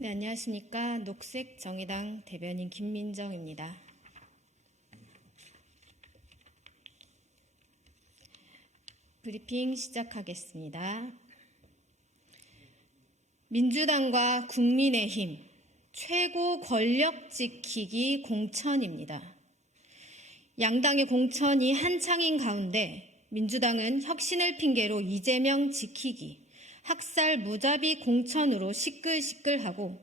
네, 안녕하십니까. 녹색정의당 대변인 김민정입니다. 브리핑 시작하겠습니다. 민주당과 국민의힘 최고 권력 지키기 공천입니다. 양당의 공천이 한창인 가운데 민주당은 혁신을 핑계로 이재명 지키기, 학살 무자비 공천으로 시끌시끌하고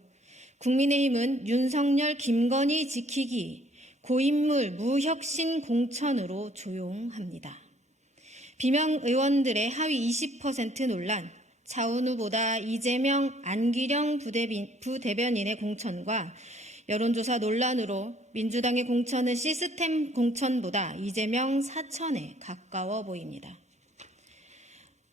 국민의힘은 윤석열, 김건희 지키기, 고인물 무혁신 공천으로 조용합니다. 비명 의원들의 하위 20% 논란, 차은우보다 이재명, 안기령 부대변인의 공천과 여론조사 논란으로 민주당의 공천은 시스템 공천보다 이재명 사천에 가까워 보입니다.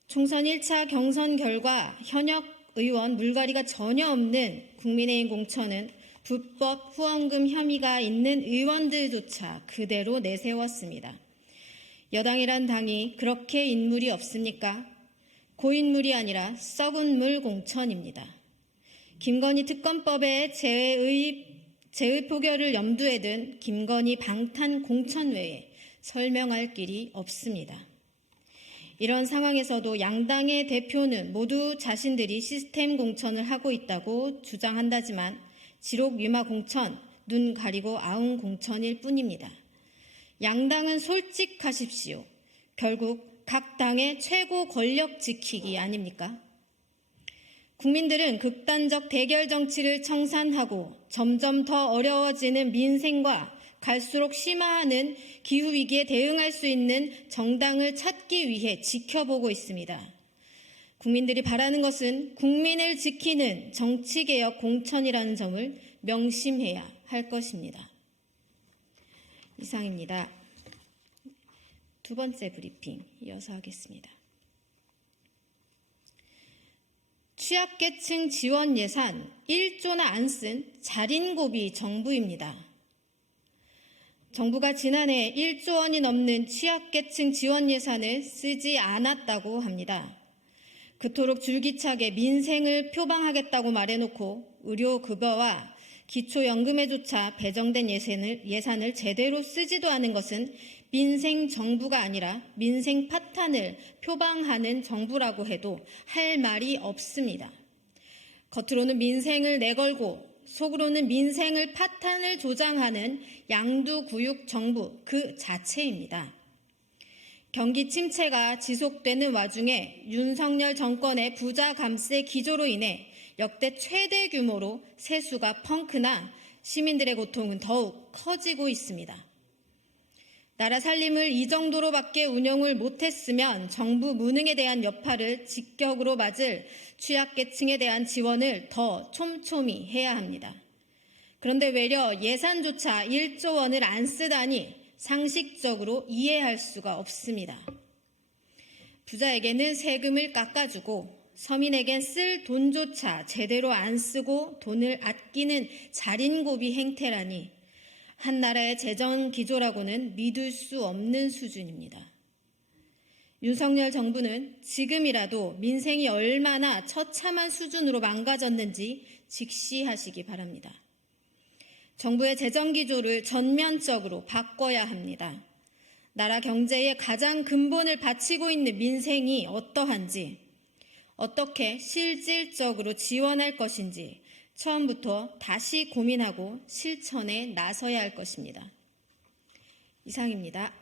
총선 1차 경선 결과 현역 의원 물갈이가 전혀 없는 국민의힘 공천은 불법 후원금 혐의가 있는 의원들조차 그대로 내세웠습니다. 여당이란 당이 그렇게 인물이 없습니까? 고인물이 아니라 썩은 물 공천입니다. 김건희 특검법의 제의 포결을 염두에 둔 김건희 방탄 공천 외에 설명할 길이 없습니다. 이런 상황에서도 양당의 대표는 모두 자신들이 시스템 공천을 하고 있다고 주장한다지만 지록 유마 공천, 눈 가리고 아웅 공천일 뿐입니다. 양당은 솔직하십시오. 결국 각 당의 최고 권력 지키기 아닙니까? 국민들은 극단적 대결 정치를 청산하고 점점 더 어려워지는 민생과 갈수록 심화하는 기후위기에 대응할 수 있는 정당을 찾기 위해 지켜보고 있습니다. 국민들이 바라는 것은 국민을 지키는 정치개혁 공천이라는 점을 명심해야 할 것입니다. 이상입니다. 두 번째 브리핑 이어서 하겠습니다. 취약계층 지원 예산 1조나 안 쓴 자린고비 정부입니다. 정부가 지난해 1조 원이 넘는 취약계층 지원 예산을 쓰지 않았다고 합니다. 그토록 줄기차게 민생을 표방하겠다고 말해놓고 의료급여와 기초연금에조차 배정된 예산을 제대로 쓰지도 않은 것은 민생 정부가 아니라 민생 파탄을 표방하는 정부라고 해도 할 말이 없습니다. 겉으로는 민생을 내걸고 속으로는 민생을 파탄을 조장하는 양두구육 정부 그 자체입니다. 경기 침체가 지속되는 와중에 윤석열 정권의 부자 감세 기조로 인해 역대 최대 규모로 세수가 펑크나 시민들의 고통은 더욱 커지고 있습니다. 나라 살림을 이 정도로밖에 운영을 못했으면 정부 무능에 대한 여파를 직격으로 맞을 취약계층에 대한 지원을 더 촘촘히 해야 합니다. 그런데 외려 예산조차 1조 원을 안 쓰다니 상식적으로 이해할 수가 없습니다. 부자에게는 세금을 깎아주고 서민에겐 쓸 돈조차 제대로 안 쓰고 돈을 아끼는 자린고비 행태라니 한 나라의 재정 기조라고는 믿을 수 없는 수준입니다. 윤석열 정부는 지금이라도 민생이 얼마나 처참한 수준으로 망가졌는지 직시하시기 바랍니다. 정부의 재정 기조를 전면적으로 바꿔야 합니다. 나라 경제의 가장 근본을 바치고 있는 민생이 어떠한지, 어떻게 실질적으로 지원할 것인지 처음부터 다시 고민하고 실천에 나서야 할 것입니다. 이상입니다.